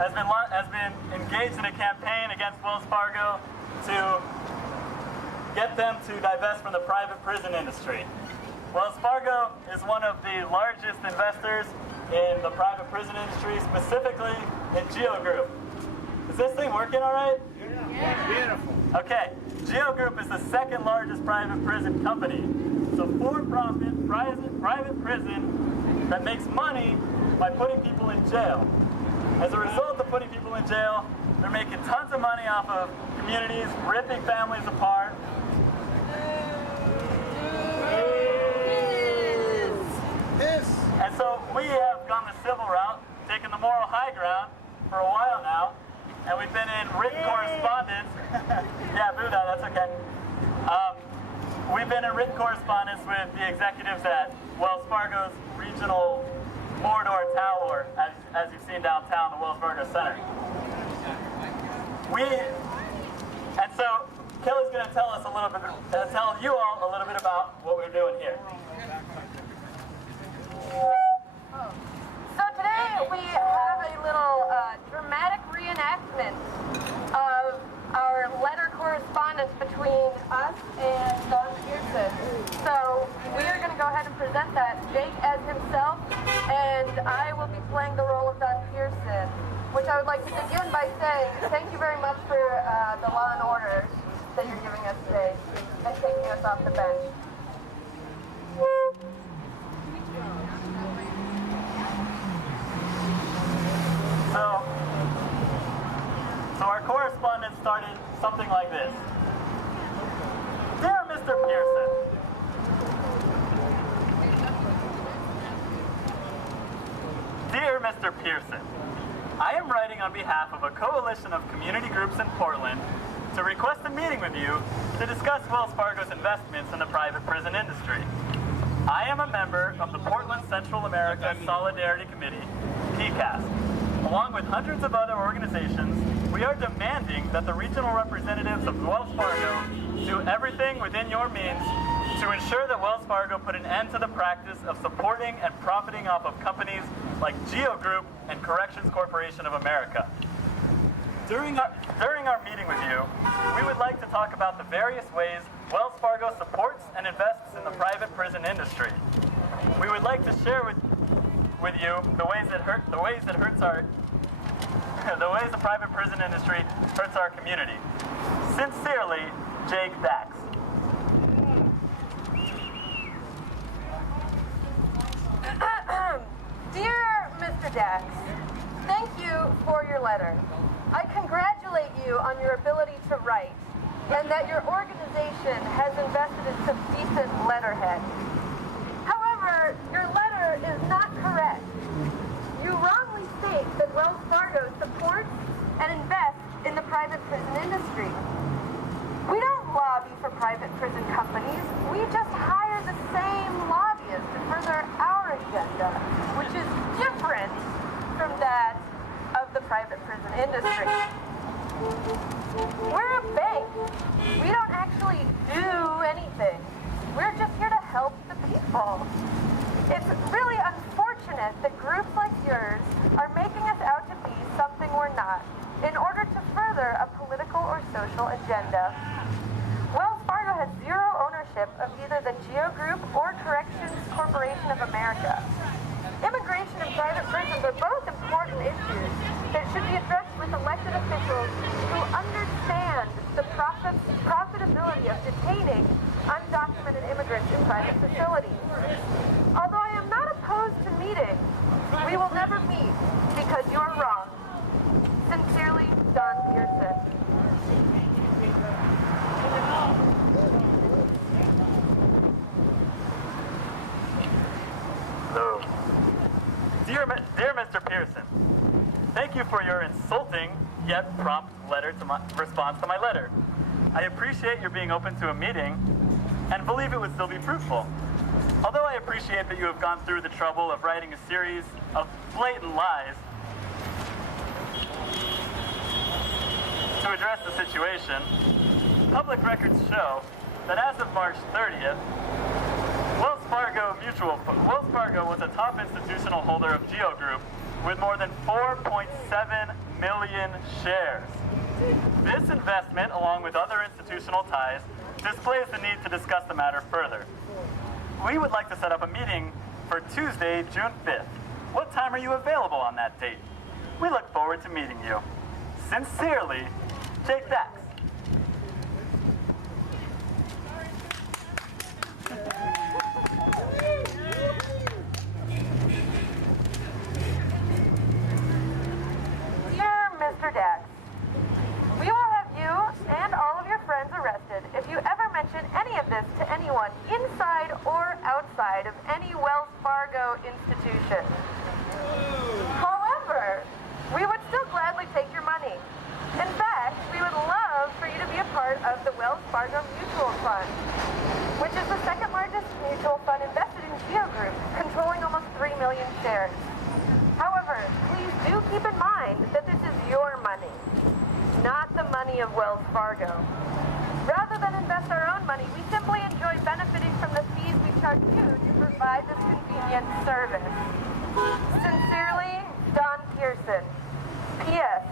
has been engaged in a campaign against Wells Fargo to get them to divest from the private prison industry. Wells Fargo is one of the largest investors in the private prison industry, specifically in Geo Group. Is this thing working all right? Yeah. Beautiful. Okay. Geo Group is the second largest private prison company. It's a for-profit private prison that makes money by putting people in jail. As a result of putting people in jail, they're making tons of money off of communities, ripping families apart. And so we have gone the civil route, taken the moral high ground for a while now, and we've been in written correspondence. Yeah, boo that, that's okay. We've been in written correspondence with the executives at Wells Fargo's regional Mordor Tower, as you've seen downtown, the Wells Fargo Center. And so Kelly's going to tell us a little bit, tell you all a little bit about what we're doing here. So today we have a little dramatic reenactment of our letter correspondence between us and Don Pearson. So we are going to go ahead and present that. Jake as himself, and I will be playing the role of Don Pearson, which I would like to begin by saying thank you very much for the law and order that you're giving us today and taking us off the bench. So our correspondence started something like this. Dear Mr. Pearson, Dear Mr. Pearson, I am writing on behalf of a coalition of community groups in Portland to request a meeting with you to discuss Wells Fargo's investments in the private prison industry. I am a member of the Portland Central America Solidarity Committee, PCASC. Along with hundreds of other organizations, we are demanding that the regional representatives of Wells Fargo do everything within your means to ensure that Wells Fargo put an end to the practice of supporting and profiting off of companies like Geo Group and Corrections Corporation of America. During our meeting with you, we would like to talk about the various ways Wells Fargo supports and invests in the private prison industry. We would like to share with you the ways the private prison industry hurts our community. Sincerely, Jake Dax. Dear Mr. Dax, thank you for your letter. I congratulate you on your ability to write and that your organization has invested in some decent letterhead. However, your letter is not correct. You wrongly state that Wells Fargo supports and invests in the private prison industry. We don't lobby for private prison companies. We just hire the same lobbyists to further our agenda, which is different from that of the private prison industry. We're a bank. We don't actually do anything. We're just here to help the people. It's really unfortunate that groups like yours are making us out to be something we're not in order to further a political or social agenda. Wells Fargo has zero ownership of either the Geo Group or Corrections Corporation of America. Immigration and private prisons are both important issues that should be addressed with elected officials who understand the profitability of detaining undocumented immigrants in private facilities. Although I am not opposed to meeting, we will never meet because you're wrong. Sincerely, Don Pearson. Hello. Dear Mr. Pearson, thank you for your insulting yet prompt response to my letter. I appreciate your being open to a meeting and believe it would still be fruitful. Although I appreciate that you have gone through the trouble of writing a series of blatant lies to address the situation, public records show that as of March 30th, Wells Fargo was a top institutional holder of Geo Group with more than 4.7 million shares. This investment, along with other institutional ties, displays the need to discuss the matter further. We would like to set up a meeting for Tuesday, June 5th. What time are you available on that date? We look forward to meeting you. Sincerely, Jake Dax. Dear Mr. Dax, we will have you and all of your friends arrested if you ever mention any of this to anyone inside or outside of any Wells Fargo institution. However, we would still gladly take your money. In fact, we would love for you to be a part of the Wells Fargo Mutual Fund, which is the second largest mutual fund invested in Geo Group, controlling almost 3 million shares. However, please do keep in mind that this is your money, not the money of Wells Fargo. Rather than invest our own money, we simply enjoy benefiting from the fees we charge you to provide this convenient service. Sincerely, Don Pearson. P.S.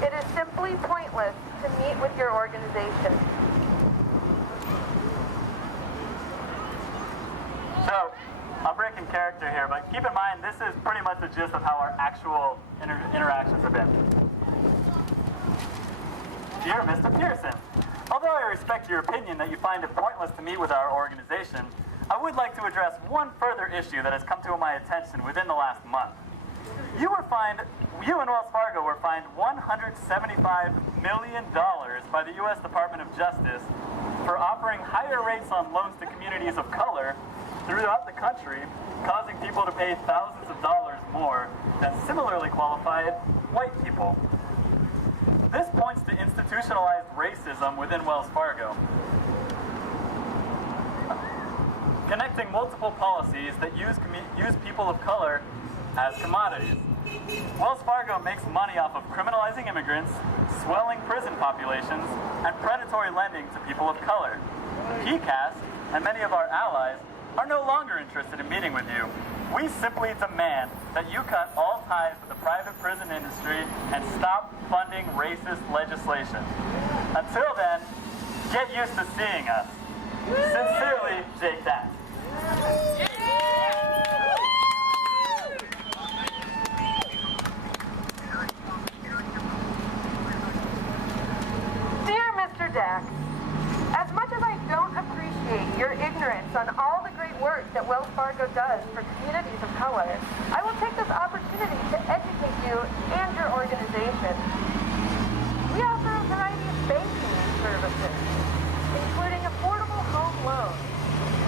It is simply pointless to meet with your organization. So, I'll break in character here, but keep in mind this is pretty much the gist of how our actual interactions have been. Dear Mr. Pearson, although I respect your opinion that you find it pointless to meet with our organization, I would like to address one further issue that has come to my attention within the last month. You and Wells Fargo were fined $175 million by the U.S. Department of Justice for offering higher rates on loans to communities of color throughout the country, causing people to pay thousands of dollars more than similarly qualified white people. This points to institutionalized racism within Wells Fargo, connecting multiple policies that use people of color as commodities. Wells Fargo makes money off of criminalizing immigrants, swelling prison populations, and predatory lending to people of color. PCASC and many of our allies are no longer interested in meeting with you. We simply demand that you cut all ties with the private prison industry and stop funding racist legislation. Until then, get used to seeing us. Sincerely, Jake Dax. Dear Mr. Dax, as much as I don't appreciate your ignorance on all the great work that Wells Fargo does for communities of color, I will take this opportunity to educate you and your organization. We offer a variety of banking services, including affordable home loans.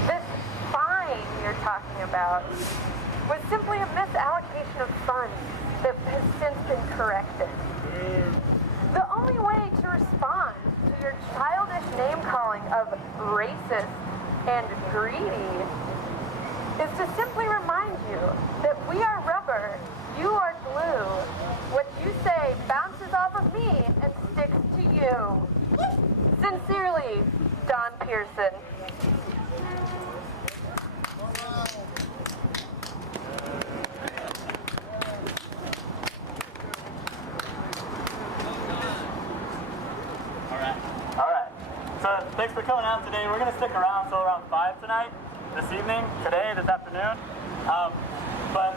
This fine you're talking about was simply a misallocation of funds that has since been corrected. The only way to respond to your childish name-calling of racist and greedy is to simply remind you that we are rubber, you are glue. What you say bounces off of me and sticks to you. Sincerely, Don Pearson. So thanks for coming out today. We're going to stick around until around 5 tonight, this evening, today, this afternoon. But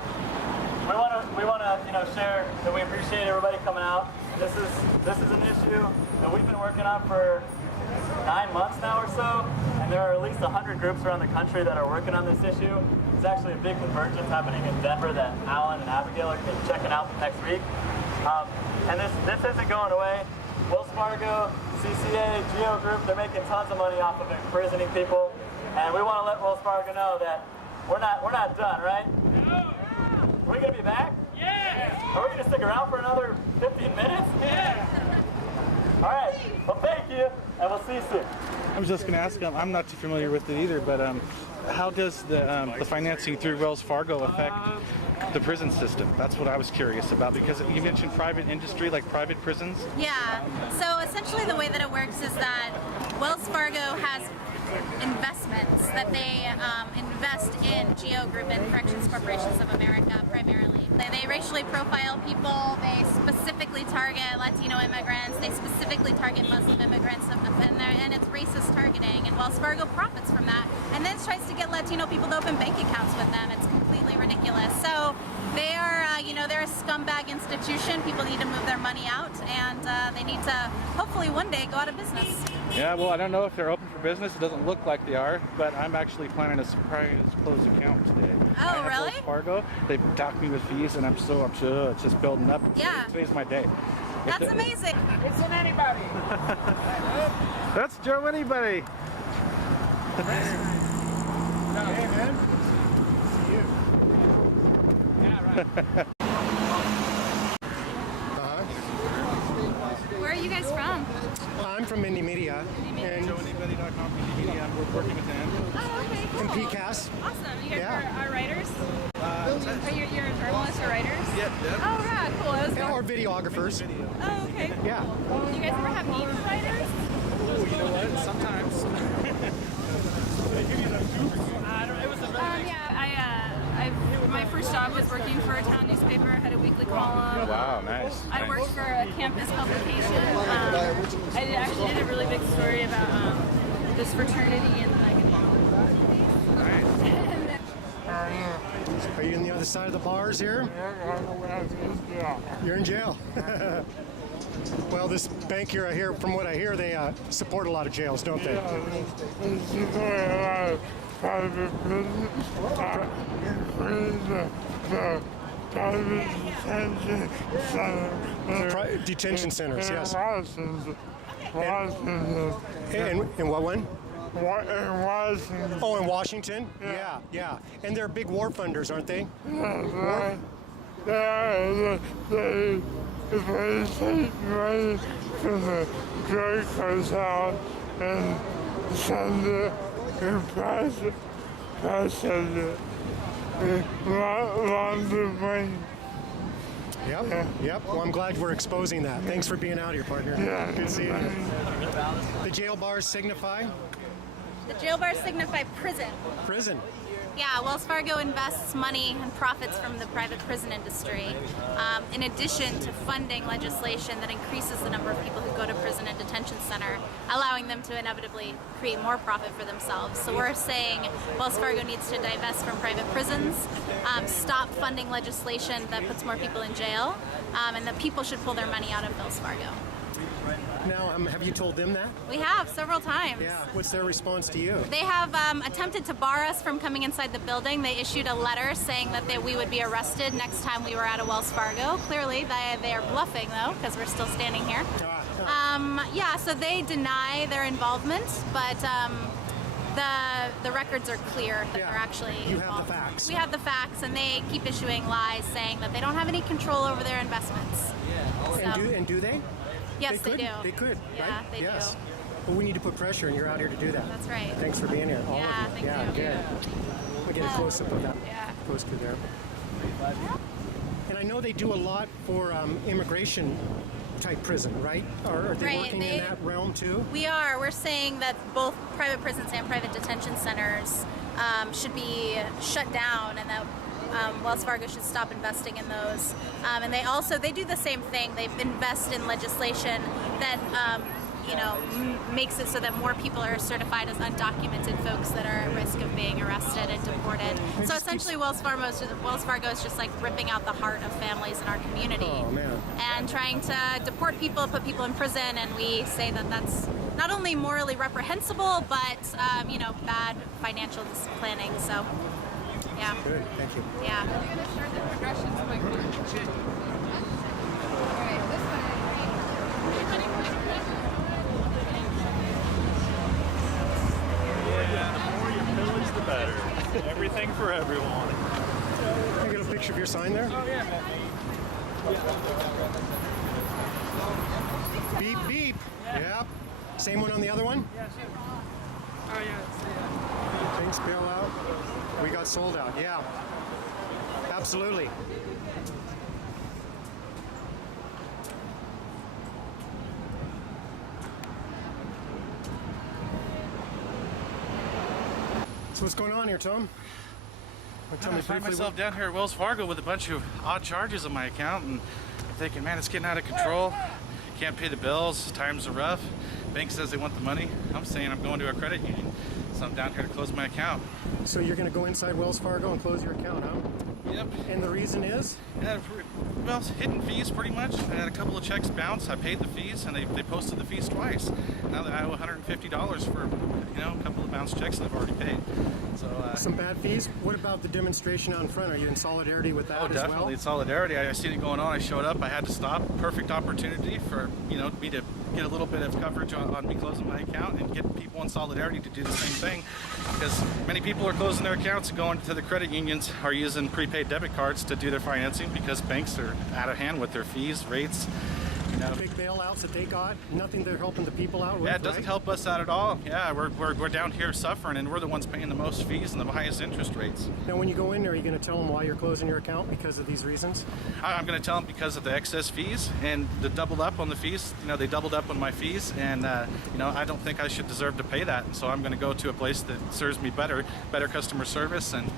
we want to share that we appreciate everybody coming out. This is an issue that we've been working on for 9 months now or so, and there are at least 100 groups around the country that are working on this issue. There's actually a big convergence happening in Denver that Alan and Abigail are checking out next week. And this isn't going away. Wells Fargo, CCA, Geo Group, they're making tons of money off of imprisoning people, and we want to let Wells Fargo know that we're not done, right? No. Are we going to be back? Yes. Are we going to stick around for another 15 minutes? Yeah. All right. Well, thank you, and we'll see you soon. I was just going to ask, I'm not too familiar with it either, but how does the financing through Wells Fargo affect the prison system? That's what I was curious about, because you mentioned private industry, like private prisons. Yeah, so essentially the way that it works is that Wells Fargo has investments that they invest in GEO Group and Corrections Corporations of America primarily. They racially profile people, they specifically target Latino immigrants, they specifically target Muslim immigrants, and it's racist targeting, and Wells Fargo profits from that, and then tries to get Latino people to open bank accounts with them. It's completely ridiculous. So they are, they're a scumbag institution. People need to move their money out, and they need to hopefully one day go out of business. Yeah, well, I don't know if they're open for business. It doesn't look like they are, but I'm actually planning a surprise close account today. Oh, really? Wells Fargo. They've docked me with fees, and I'm so upset. It's just building up. Yeah. Today's my day. That's amazing. Isn't anybody? That's Joe Anybody. Hey, man. See you. Yeah, right. Where are you guys from? I'm from Indie Media. And JoeAnybody.com, media. I'm working with them. Oh, okay, cool. and PCASC. Awesome. You guys Yeah. are writers? Are you journalists or writers? Yeah. Oh, yeah, cool. That was Or videographers. Oh, okay. Yeah. Do you guys ever have need for writers? You know what? Sometimes. My first job was working for a town newspaper. I had a weekly column. Wow, nice. I worked for a campus publication. I actually did a really big story about this fraternity and Are you on the other side of the bars here? You're in jail. Well, this bank here, I hear, from what I hear, they support a lot of jails, don't they? Detention centers, yes. And what one? In Washington. Oh, in Washington? Yeah. And they're big war funders, aren't they? If they take money from the drug cartel and send it and pass it, launder money. Yep. Well, I'm glad we're exposing that. Thanks for being out here, partner. Yeah. Good seeing you. The jail bars signify? The jail bars signify prison. Prison. Yeah, Wells Fargo invests money and profits from the private prison industry, in addition to funding legislation that increases the number of people who go to prison and detention center, allowing them to inevitably create more profit for themselves. So we're saying Wells Fargo needs to divest from private prisons, stop funding legislation that puts more people in jail, and that people should pull their money out of Wells Fargo. Now, have you told them that? We have several times. Yeah. What's their response to you? They have attempted to bar us from coming inside the building. They issued a letter saying that we would be arrested next time we were at a Wells Fargo. Clearly, they are bluffing, though, because we're still standing here. So they deny their involvement, but the records are clear that they're actually You involved. have the facts. We have the facts, and they keep issuing lies saying that they don't have any control over their investments. And do they? Yes, they do. They could, Yeah, right? they do. Well, we need to put pressure, and you're out here to do that. That's right. Thanks for being here. All Yeah, of thank you. Yeah, you. good. We'll get a close-up of that poster there. Yeah. And I know they do a lot for immigration-type prison, right? Are they Right, working in that realm, too? We are. We're saying that both private prisons and private detention centers should be shut down, and that Wells Fargo should stop investing in those. And they do the same thing. They invest in legislation that makes it so that more people are certified as undocumented folks that are at risk of being arrested and deported. So essentially, Wells Fargo is just like ripping out the heart of families in our community. Oh, man. And trying to deport people, put people in prison, and we say that that's not only morally reprehensible, but bad financial planning. So, yeah. Good, thank you. Yeah. I'm going to start the progression so my group can check. Alright, this The more you pillage, the better. Everything for everyone. Can I get a picture of your sign there? Oh, yeah. Beep, beep. Yep. Same one on the other one? Oh, yeah. Things bail out. We got sold out. Yeah. Absolutely. So what's going on here, Tom? Tell me I find briefly myself down here at Wells Fargo with a bunch of odd charges on my account, and I'm thinking, man, it's getting out of control. Can't pay the bills, times are rough. Bank says they want the money. I'm saying I'm going to a credit union, so I'm down here to close my account. So you're going to go inside Wells Fargo and close your account, huh? Yep. And the reason is? Well, hidden fees pretty much. I had a couple of checks bounced. I paid the fees, and they posted the fees twice. Now that I owe $150 for a couple of bounced checks that I've already paid. So some bad fees. What about the demonstration out in front? Are you in solidarity with that as well? Definitely in solidarity. I seen it going on. I showed up. I had to stop. Perfect opportunity for me to get a little bit of coverage on me closing my account and get people in solidarity to do the same thing. Because many people are closing their accounts and going to the credit unions, are using prepaid debit cards to do their financing because banks are out of hand with their fees, rates. Big bailouts that they got, nothing they're helping the people out with. Yeah, it doesn't help us out at all. Yeah, we're down here suffering, and we're the ones paying the most fees and the highest interest rates. Now, when you go in there, are you going to tell them why you're closing your account because of these reasons? I'm going to tell them because of the excess fees and the doubled up on the fees. They doubled up on my fees, and I don't think I should deserve to pay that. And so I'm going to go to a place that serves me better customer service, and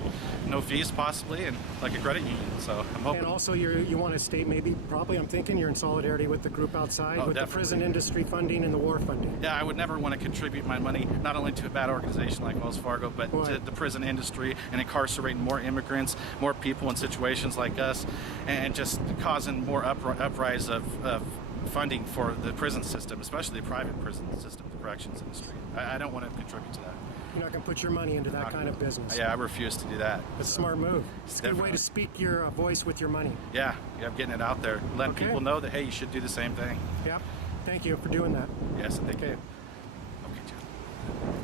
no fees possibly, and like a credit union. So I'm hoping. And also, you want to state probably I'm thinking you're in solidarity with the group outside with definitely. The prison industry funding and the war funding. Yeah, I would never want to contribute my money not only to a bad organization like Wells Fargo, but to the prison industry and incarcerating more immigrants, more people in situations like us, and just causing more uprise of funding for the prison system, especially the private prison system, the corrections industry. I don't want to contribute to that. You're not going to put your money into that kind of business. Yeah, I refuse to do that. It's a smart move. It's a good way to speak your voice with your money. Yeah, I'm getting it out there, letting people know that, hey, you should do the same thing. Yep. Thank you for doing that. Yes, thank you. Okay. Okay, John.